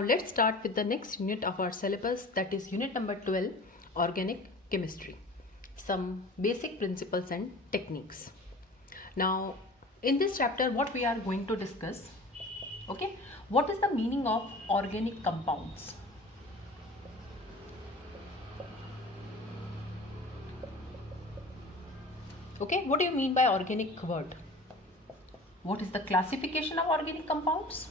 Now let's start with the next unit of our syllabus, that is unit number 12, organic chemistry. Some basic principles and techniques. Now in this chapter what we are going to discuss, okay, what is the meaning of organic compounds? Okay, what do you mean by organic word? What is the classification of organic compounds?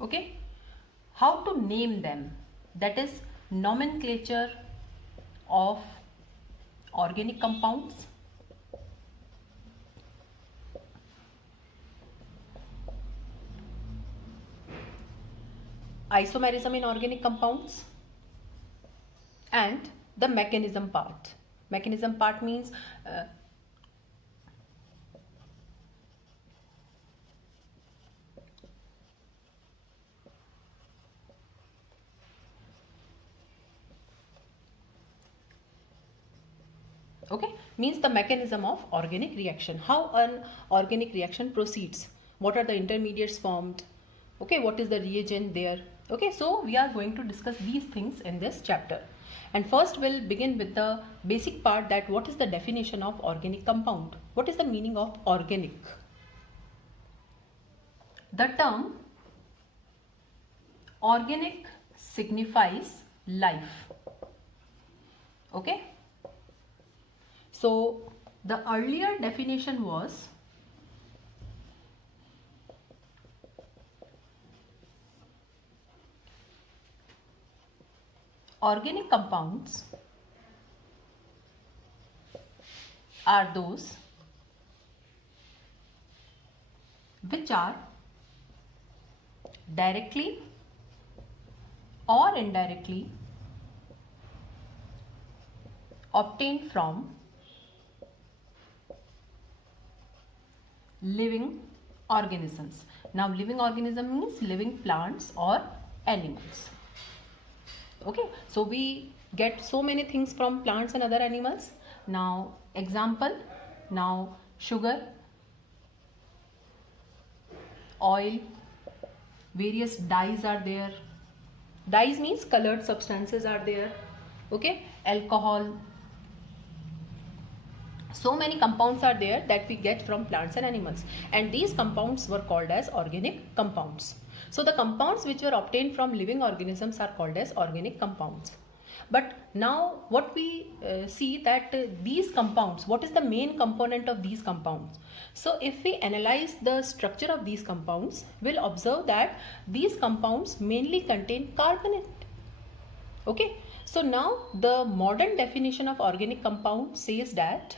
Okay, how to name them, that is nomenclature of organic compounds. Isomerism in organic compounds and the mechanism part. Mechanism part means means the mechanism of organic reaction, how an organic reaction proceeds, what are the intermediates formed, okay, what is the reagent there. Okay, so we are going to discuss these things in this chapter. And first we'll begin with the basic part, that what is the definition of organic compound? What is the meaning of organic? The term organic signifies life. Okay, so the earlier definition was organic compounds are those which are directly or indirectly obtained from living organisms. Now living organism means living plants or animals. Okay, so we get so many things from plants and other animals. Now example, now sugar, oil, various dyes are there. Dyes means colored substances are there. Okay, alcohol. So many compounds are there that we get from plants and animals, and these compounds were called as organic compounds. So the compounds which were obtained from living organisms are called as organic compounds. But now what we see that these compounds, what is the main component of these compounds? So if we analyze the structure of these compounds, we'll observe that these compounds mainly contain carbonate. Okay, so now the modern definition of organic compound says that,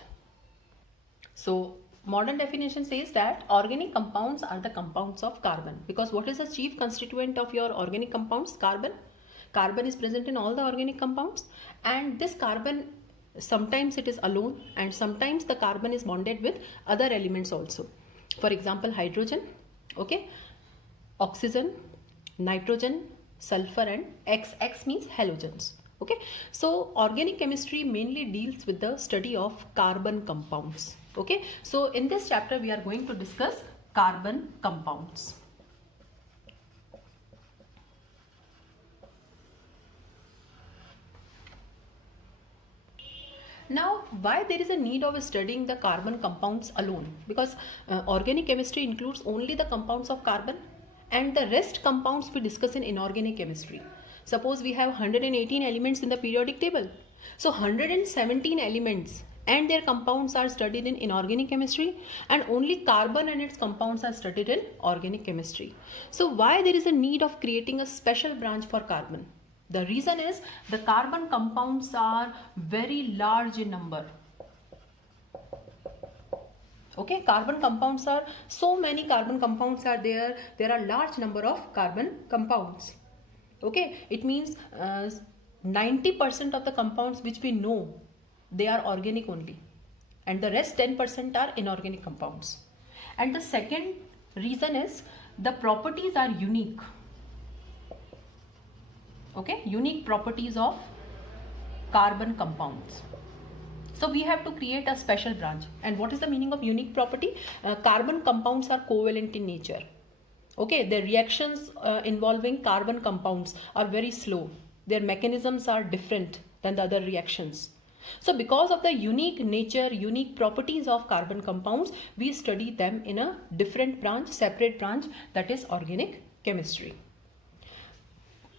modern definition says that organic compounds are the compounds of carbon, because what is the chief constituent of your organic compounds? Carbon. Carbon is present in all the organic compounds, and this carbon, sometimes it is alone and sometimes the carbon is bonded with other elements also. For example, hydrogen, okay, oxygen, nitrogen, sulfur, and X means halogens. Okay, so organic chemistry mainly deals with the study of carbon compounds. Okay, so in this chapter we are going to discuss carbon compounds. Now, why there is a need of studying the carbon compounds alone? Because organic chemistry includes only the compounds of carbon, and the rest compounds we discuss in inorganic chemistry. Suppose we have 118 elements in the periodic table. So 117 elements and their compounds are studied in inorganic chemistry, and only carbon and its compounds are studied in organic chemistry. So why there is a need of creating a special branch for carbon? The reason is the carbon compounds are very large in number. Okay, carbon compounds are, so many carbon compounds are there. There are large number of carbon compounds. Okay, it means 90% of the compounds which we know, they are organic only, and the rest 10% are inorganic compounds. And the second reason is the properties are unique. Okay, unique properties of carbon compounds. So we have to create a special branch. And what is the meaning of unique property? Carbon compounds are covalent in nature. Okay, the reactions involving carbon compounds are very slow. Their mechanisms are different than the other reactions. So because of the unique nature, unique properties of carbon compounds, we study them in a different branch, separate branch, that is organic chemistry.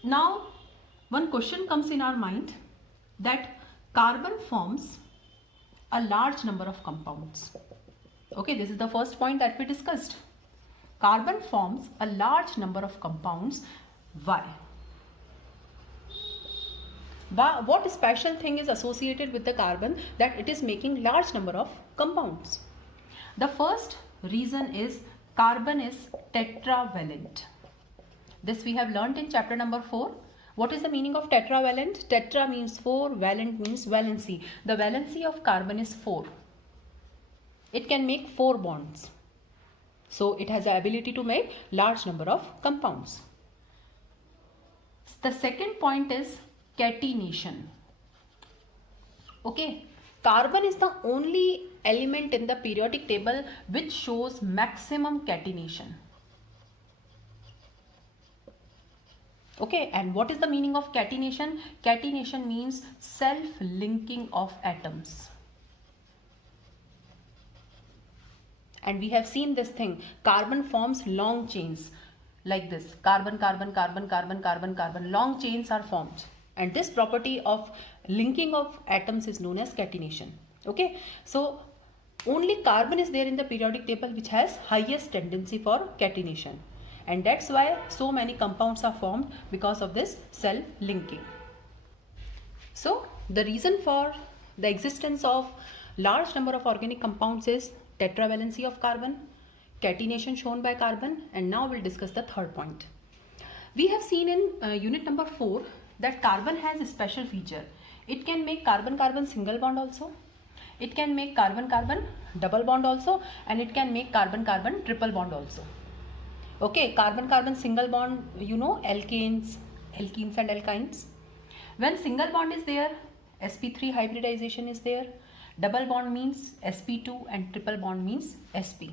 Now, one question comes in our mind that carbon forms a large number of compounds. Okay, this is the first point that we discussed. Carbon forms a large number of compounds. Why? What special thing is associated with the carbon that it is making large number of compounds? The first reason is carbon is tetravalent. This we have learnt in chapter number 4. What is the meaning of tetravalent? Tetra means 4, valent means valency. The valency of carbon is 4. It can make 4 bonds. So it has the ability to make large number of compounds. The second point is catenation. Okay, carbon is the only element in the periodic table which shows maximum catenation. Okay, and what is the meaning of catenation? Catenation means self-linking of atoms. And we have seen this thing. Carbon forms long chains like this. Carbon, carbon, carbon, carbon, carbon, carbon. Long chains are formed. And this property of linking of atoms is known as catenation. Okay, so only carbon is there in the periodic table which has highest tendency for catenation. And that's why so many compounds are formed, because of this cell linking. So the reason for the existence of large number of organic compounds is tetravalency of carbon, catenation shown by carbon, and now we'll discuss the third point. We have seen in unit number 4 that carbon has a special feature. It can make carbon-carbon single bond also. It can make carbon-carbon double bond also, and it can make carbon-carbon triple bond also. Okay, carbon-carbon single bond, you know, alkenes and alkynes. When single bond is there, sp3 hybridization is there. Double bond means sp2 and triple bond means sp.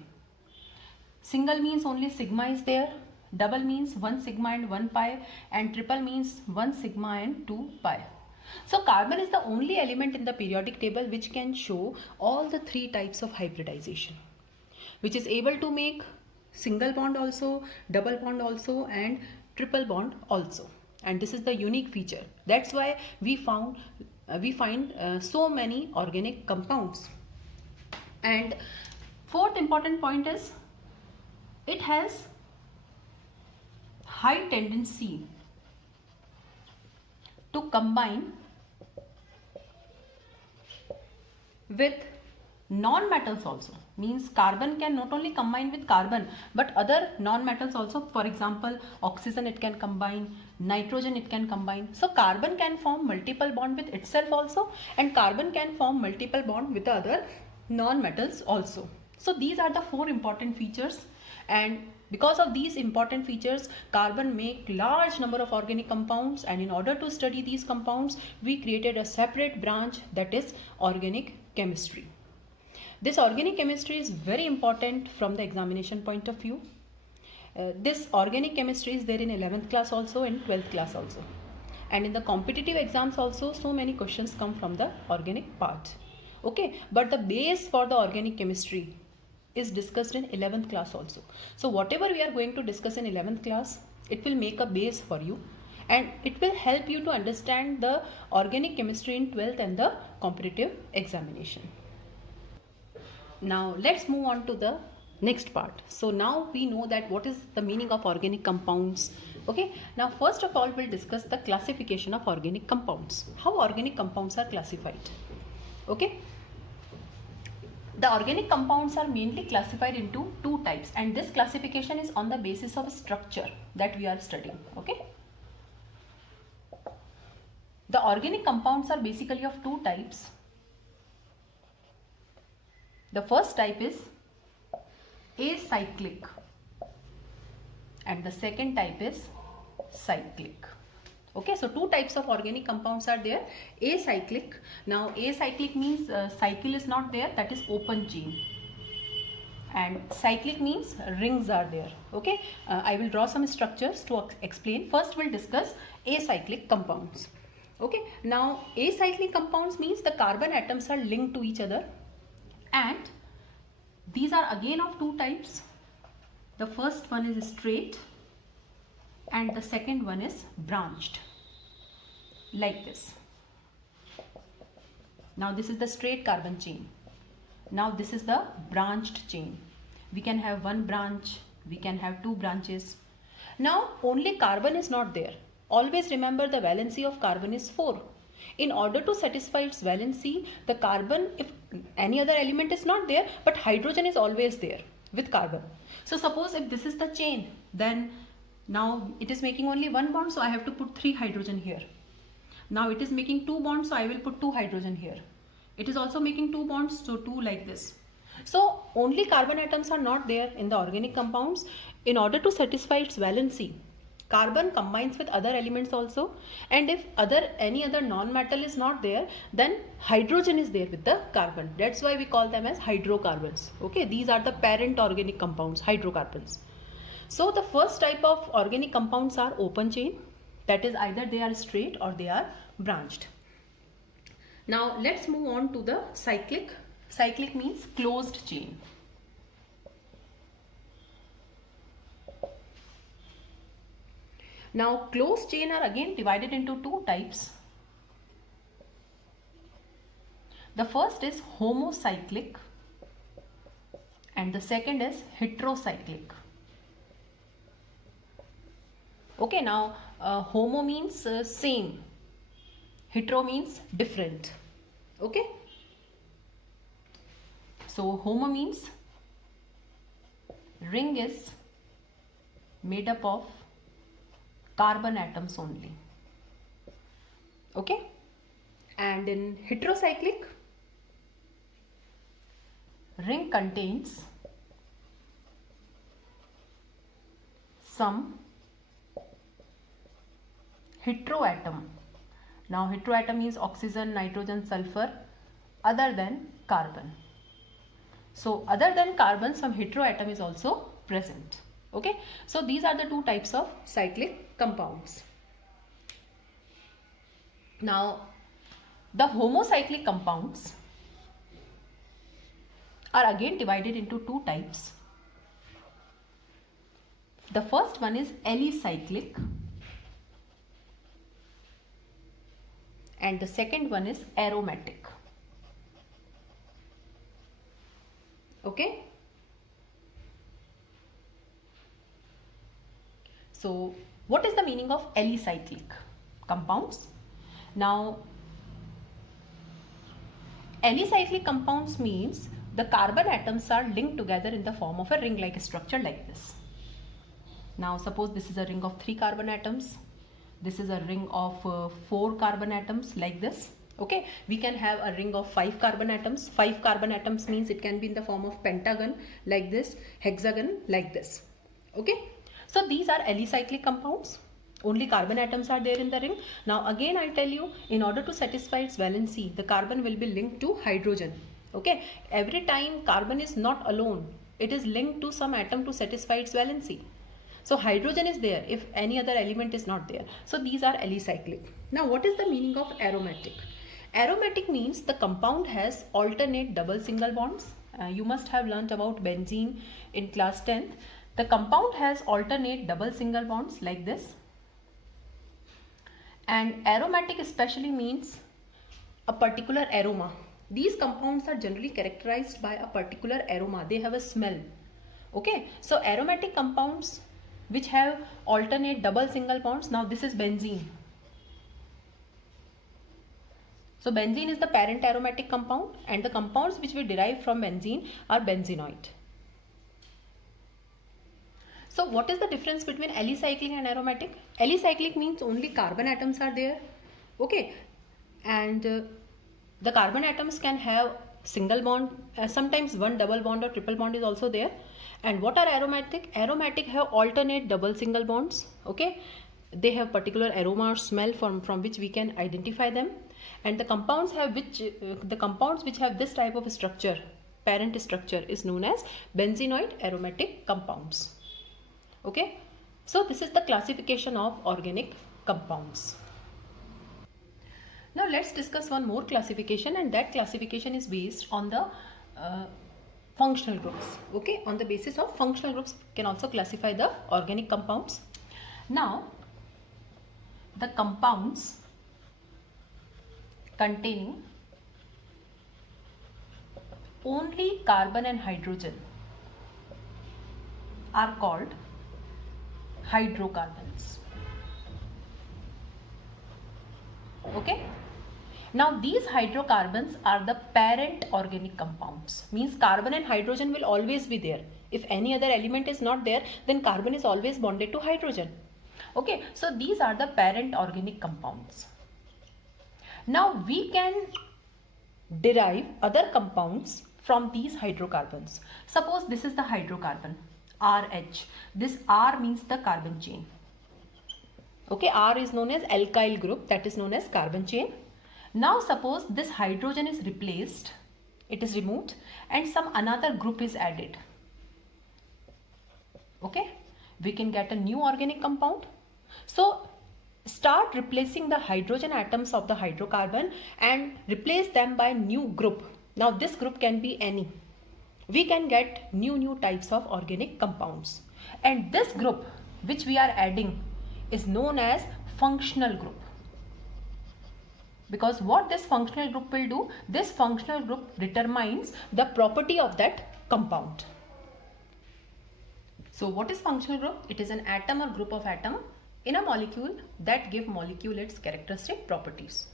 Single means only sigma is there. Double means 1 sigma and 1 pi, and triple means 1 sigma and 2 pi. So carbon is the only element in the periodic table which can show all the 3 types of hybridization, which is able to make single bond also, double bond also, and triple bond also. And this is the unique feature. That's why we find so many organic compounds. And fourth important point is it has high tendency to combine with non-metals also. Means carbon can not only combine with carbon but other non-metals also. For example, oxygen it can combine, nitrogen it can combine. So carbon can form multiple bond with itself also, and carbon can form multiple bond with the other non-metals also. So these are the 4 important features, and because of these important features, carbon make large number of organic compounds, and in order to study these compounds, we created a separate branch, that is organic chemistry. This organic chemistry is very important from the examination point of view. This organic chemistry is there in 11th class also and 12th class also. And in the competitive exams also, so many questions come from the organic part. Okay, but the base for the organic chemistry is discussed in 11th class also. So whatever we are going to discuss in 11th class, it will make a base for you, and it will help you to understand the organic chemistry in 12th and the competitive examination. Now let's move on to the next part. So now we know that what is the meaning of organic compounds. Okay, now first of all we'll discuss the classification of organic compounds. How organic compounds are classified. Okay, the organic compounds are mainly classified into 2 types, and this classification is on the basis of structure that we are studying. Okay, the organic compounds are basically of 2 types. The first type is acyclic and the second type is cyclic. Okay, so two types of organic compounds are there. Acyclic. Now acyclic means cycle is not there, that is open chain. And cyclic means rings are there. Okay, I will draw some structures to explain. First we'll discuss acyclic compounds. Okay, now acyclic compounds means the carbon atoms are linked to each other, and these are again of two types. The first one is straight and the second one is branched, like this. Now this is the straight carbon chain. Now this is the branched chain. We can have one branch, we can have two branches. Now only carbon is not there. Always remember the valency of carbon is 4. In order to satisfy its valency, the carbon, if any other element is not there, but hydrogen is always there with carbon. So suppose if this is the chain, then now it is making only one bond, so I have to put 3 hydrogen here. Now it is making 2 bonds, so I will put 2 hydrogen here. It is also making 2 bonds, so 2 like this. So only carbon atoms are not there in the organic compounds. In order to satisfy its valency, carbon combines with other elements also, and if any other non-metal is not there, then hydrogen is there with the carbon. That's why we call them as hydrocarbons. Okay, these are the parent organic compounds, hydrocarbons. So the first type of organic compounds are open chain, that is either they are straight or they are branched. Now let's move on to the cyclic. Cyclic means closed chain. Now closed chain are again divided into two types. The first is homocyclic and the second is heterocyclic. Okay, now homo means same, hetero means different. Okay, so homo means ring is made up of carbon atoms only. Okay, and in heterocyclic, ring contains some heteroatom. Now heteroatom means oxygen, nitrogen, sulfur other than carbon. So other than carbon, some heteroatom is also present. Okay, so these are the two types of cyclic compounds. Now the homocyclic compounds are again divided into two types. The first one is alicyclic and the second one is aromatic. Okay, so what is the meaning of alicyclic compounds? Now alicyclic compounds means the carbon atoms are linked together in the form of a ring-like structure like this. Now suppose this is a ring of 3 carbon atoms, this is a ring of 4 carbon atoms like this. Okay, we can have a ring of 5 carbon atoms. 5 carbon atoms means it can be in the form of pentagon like this, hexagon like this. Okay, so these are alicyclic compounds. Only carbon atoms are there in the ring. Now again I tell you, in order to satisfy its valency, the carbon will be linked to hydrogen. Okay, every time carbon is not alone, it is linked to some atom to satisfy its valency. So hydrogen is there if any other element is not there. So these are alicyclic. Now what is the meaning of aromatic? Aromatic means the compound has alternate double single bonds. You must have learnt about benzene in class 10th. The compound has alternate double single bonds like this. And aromatic especially means a particular aroma. These compounds are generally characterized by a particular aroma. They have a smell. Okay, so aromatic compounds which have alternate double single bonds. Now this is benzene. So benzene is the parent aromatic compound and the compounds which we derive from benzene are benzenoid. So what is the difference between alicyclic and aromatic? Alicyclic means only carbon atoms are there. Okay, and the carbon atoms can have single bond, sometimes one double bond or triple bond is also there. And what are aromatic? Aromatic have alternate double single bonds. Okay, they have particular aroma or smell from which we can identify them, and the compounds which have this type of structure, parent structure, is known as benzenoid aromatic compounds. Okay, so this is the classification of organic compounds. Now let's discuss one more classification, and that classification is based on the functional groups. Okay, on the basis of functional groups can also classify the organic compounds. Now the compounds containing only carbon and hydrogen are called hydrocarbons. Okay, now these hydrocarbons are the parent organic compounds, means carbon and hydrogen will always be there. If any other element is not there, then carbon is always bonded to hydrogen. Okay, so these are the parent organic compounds. Now we can derive other compounds from these hydrocarbons. Suppose this is the hydrocarbon RH. This R means the carbon chain. Okay, R is known as alkyl group, that is known as carbon chain. Now suppose this hydrogen is replaced, it is removed, and some another group is added. Okay, we can get a new organic compound. So start replacing the hydrogen atoms of the hydrocarbon and replace them by new group. Now this group can be any. We can get new types of organic compounds, and this group which we are adding is known as functional group. Because what this functional group will do, this functional group determines the property of that compound. So what is functional group? It is an atom or group of atom in a molecule that give molecule its characteristic properties.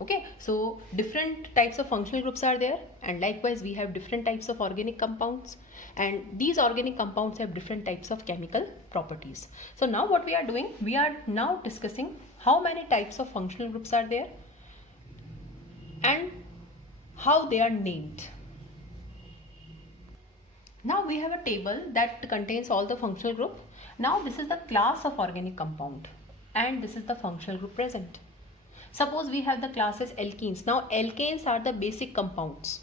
Okay, so different types of functional groups are there, and likewise we have different types of organic compounds, and these organic compounds have different types of chemical properties. So now what we are doing, we are now discussing how many types of functional groups are there and how they are named. Now we have a table that contains all the functional group. Now this is the class of organic compound and this is the functional group present. Suppose we have the classes alkenes. Now alkanes are the basic compounds,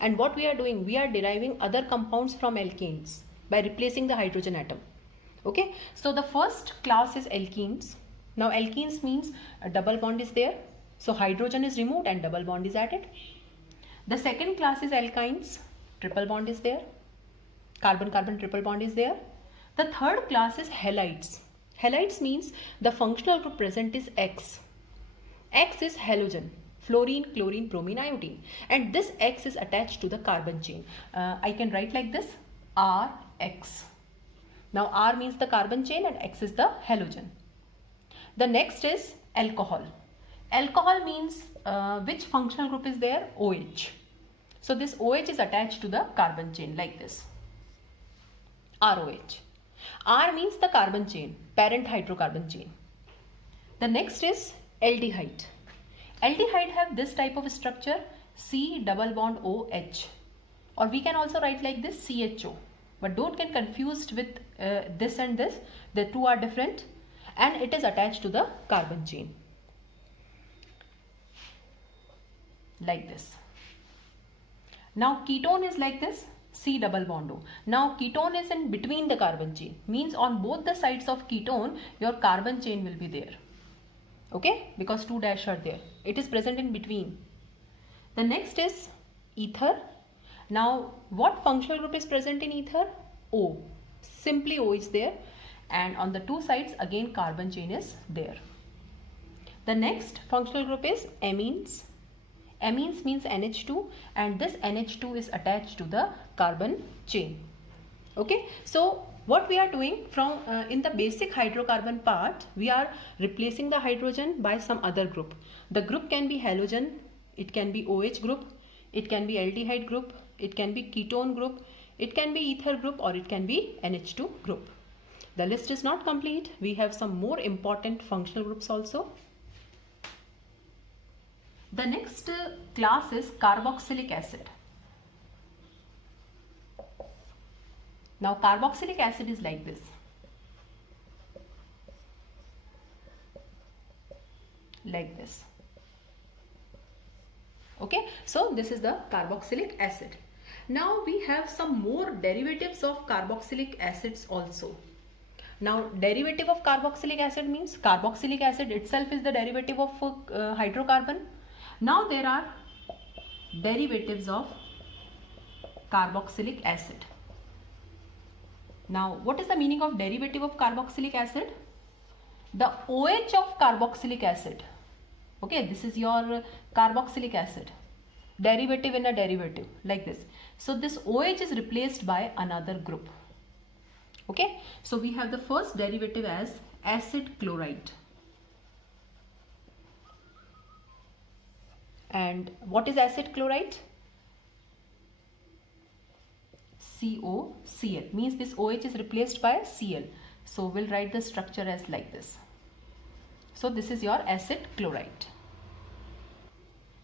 and what we are doing, we are deriving other compounds from alkanes by replacing the hydrogen atom. Okay, so the first class is alkenes. Now alkenes means a double bond is there, so hydrogen is removed and double bond is added. The second class is alkynes, triple bond is there, carbon-carbon triple bond is there. The third class is halides. Halides means the functional group present is X. X is halogen, fluorine, chlorine, bromine, iodine, and this X is attached to the carbon chain. I can write like this, RX. Now R means the carbon chain and X is the halogen. The next is alcohol. Alcohol means which functional group is there? OH. So this OH is attached to the carbon chain like this, ROH. R means the carbon chain, parent hydrocarbon chain. The next is aldehyde. Aldehyde have this type of structure, C double bond OH, or we can also write like this, CHO. But don't get confused with this and this. The two are different, and it is attached to the carbon chain like this. Now ketone is like this, C double bond O. Now ketone is in between the carbon chain, means on both the sides of ketone your carbon chain will be there. Okay, because two dash are there, it is present in between. The next is ether. Now what functional group is present in ether? O. Simply O is there, and on the two sides again carbon chain is there. The next functional group is amines. Amines means NH2, and this NH2 is attached to the carbon chain. Okay, so what we are doing from in the basic hydrocarbon part, we are replacing the hydrogen by some other group. The group can be halogen, it can be OH group, it can be aldehyde group, it can be ketone group, it can be ether group, or it can be NH2 group. The list is not complete. We have some more important functional groups also. The next class is carboxylic acid. Now carboxylic acid is like this. like this. Okay, so this is the carboxylic acid. Now we have some more derivatives of carboxylic acids also. Now derivative of carboxylic acid means carboxylic acid itself is the derivative of hydrocarbon. Now there are derivatives of carboxylic acid. Now what is the meaning of derivative of carboxylic acid? The OH of carboxylic acid. Okay, this is your carboxylic acid. Derivative in a derivative like this. So this OH is replaced by another group. Okay, so we have the first derivative as acid chloride. And what is acid chloride? COCl, means this OH is replaced by Cl. So we'll write the structure as like this. So this is your acid chloride.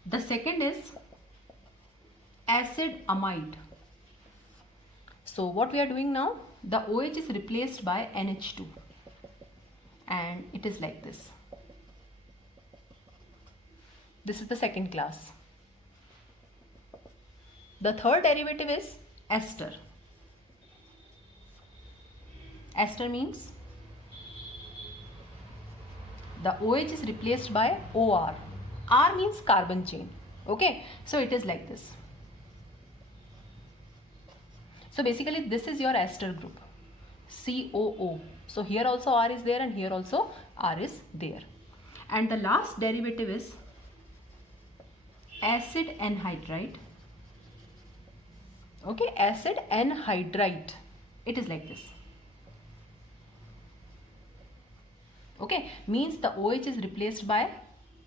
The second is acid amide. So what we are doing now, the OH is replaced by NH2 and it is like this. This is the second class. The third derivative is ester. Ester means the OH is replaced by OR. R means carbon chain. Okay, so it is like this. So basically this is your ester group, COO. So here also R is there and here also R is there. And the last derivative is acid anhydride. Okay, acid anhydride. It is like this. Okay, means the OH is replaced by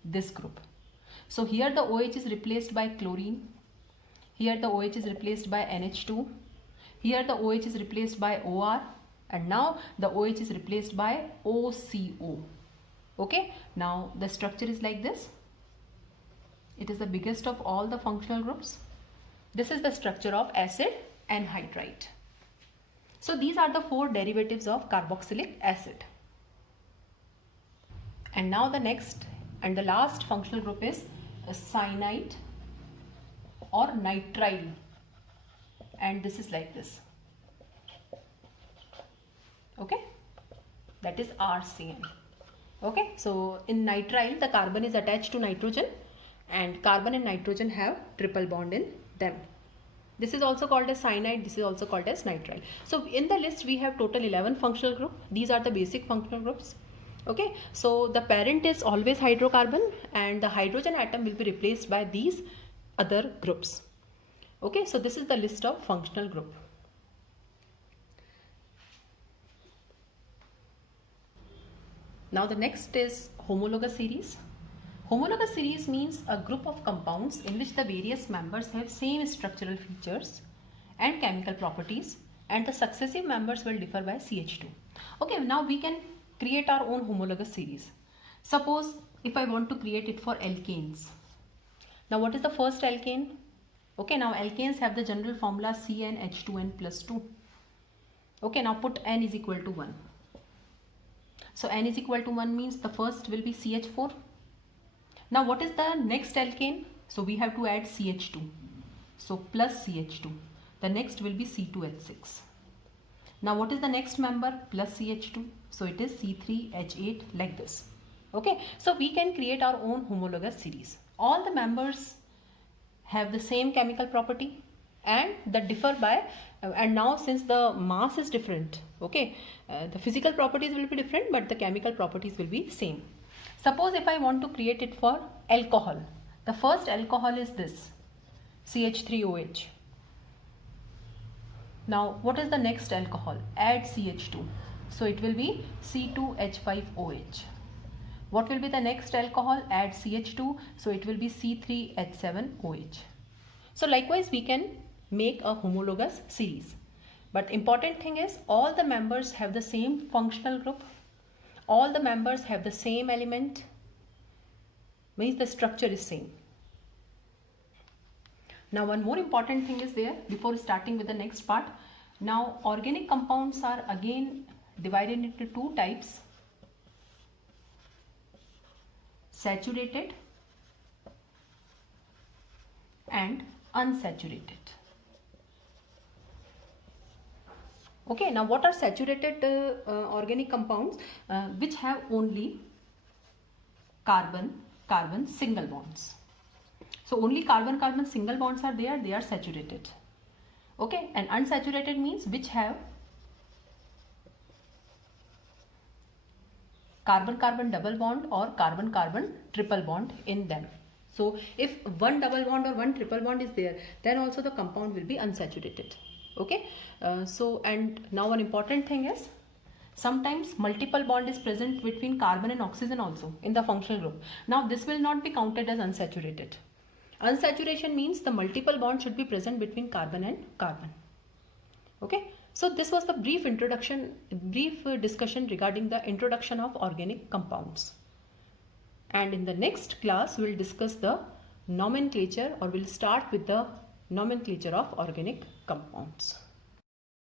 this group. So here the OH is replaced by chlorine. Here the OH is replaced by NH2. Here the OH is replaced by OR. And now the OH is replaced by OCO. Okay, now the structure is like this. It is the biggest of all the functional groups. This is the structure of acid anhydride. So these are the four derivatives of carboxylic acid. And now the next and the last functional group is cyanide or nitrile. And this is like this. Okay, that is RCN. Okay, so in nitrile the carbon is attached to nitrogen and carbon and nitrogen have triple bond in them. This is also called as cyanide, this is also called as nitrile. So in the list we have total 11 functional groups. These are the basic functional groups. Okay, so the parent is always hydrocarbon and the hydrogen atom will be replaced by these other groups. Okay, so this is the list of functional group. Now the next is homologous series. Homologous series means a group of compounds in which the various members have same structural features and chemical properties and the successive members will differ by CH2. Okay, now we can create our own homologous series. Suppose if I want to create it for alkanes. Now what is the first alkane? Okay, now alkanes have the general formula CnH2n plus 2. Okay, now put n is equal to 1. So n is equal to 1 means the first will be CH4. Now what is the next alkane? So we have to add CH2. So plus CH2. The next will be C2H6. Now what is the next member? Plus CH2. So it is C3H8 like this. Okay, so we can create our own homologous series. All the members have the same chemical property and that differ by and now since the mass is different, okay, the physical properties will be different but the chemical properties will be same. Suppose if I want to create it for alcohol, the first alcohol is this CH3OH. Now what is the next alcohol? Add CH2, so it will be C2H5OH. What will be the next alcohol? Add CH2, so it will be C3H7OH. So likewise we can make a homologous series. But important thing is all the members have the same functional group. All the members have the same element. Means the structure is same. Now one more important thing is there before starting with the next part. Now organic compounds are again divided into two types. saturated and unsaturated. Okay, now what are saturated organic compounds? Which have only carbon single bonds. So only carbon single bonds are there, they are saturated. Okay, and unsaturated means which have carbon double bond or carbon triple bond in them. So if one double bond or one triple bond is there, then also the compound will be unsaturated. Okay, so and now one important thing is, sometimes multiple bond is present between carbon and oxygen also in the functional group. Now this will not be counted as unsaturated. Unsaturation means the multiple bond should be present between carbon and carbon. Okay, so this was the brief discussion regarding the introduction of organic compounds. And in the next class we will discuss the nomenclature, or we'll start with the nomenclature of organic compounds.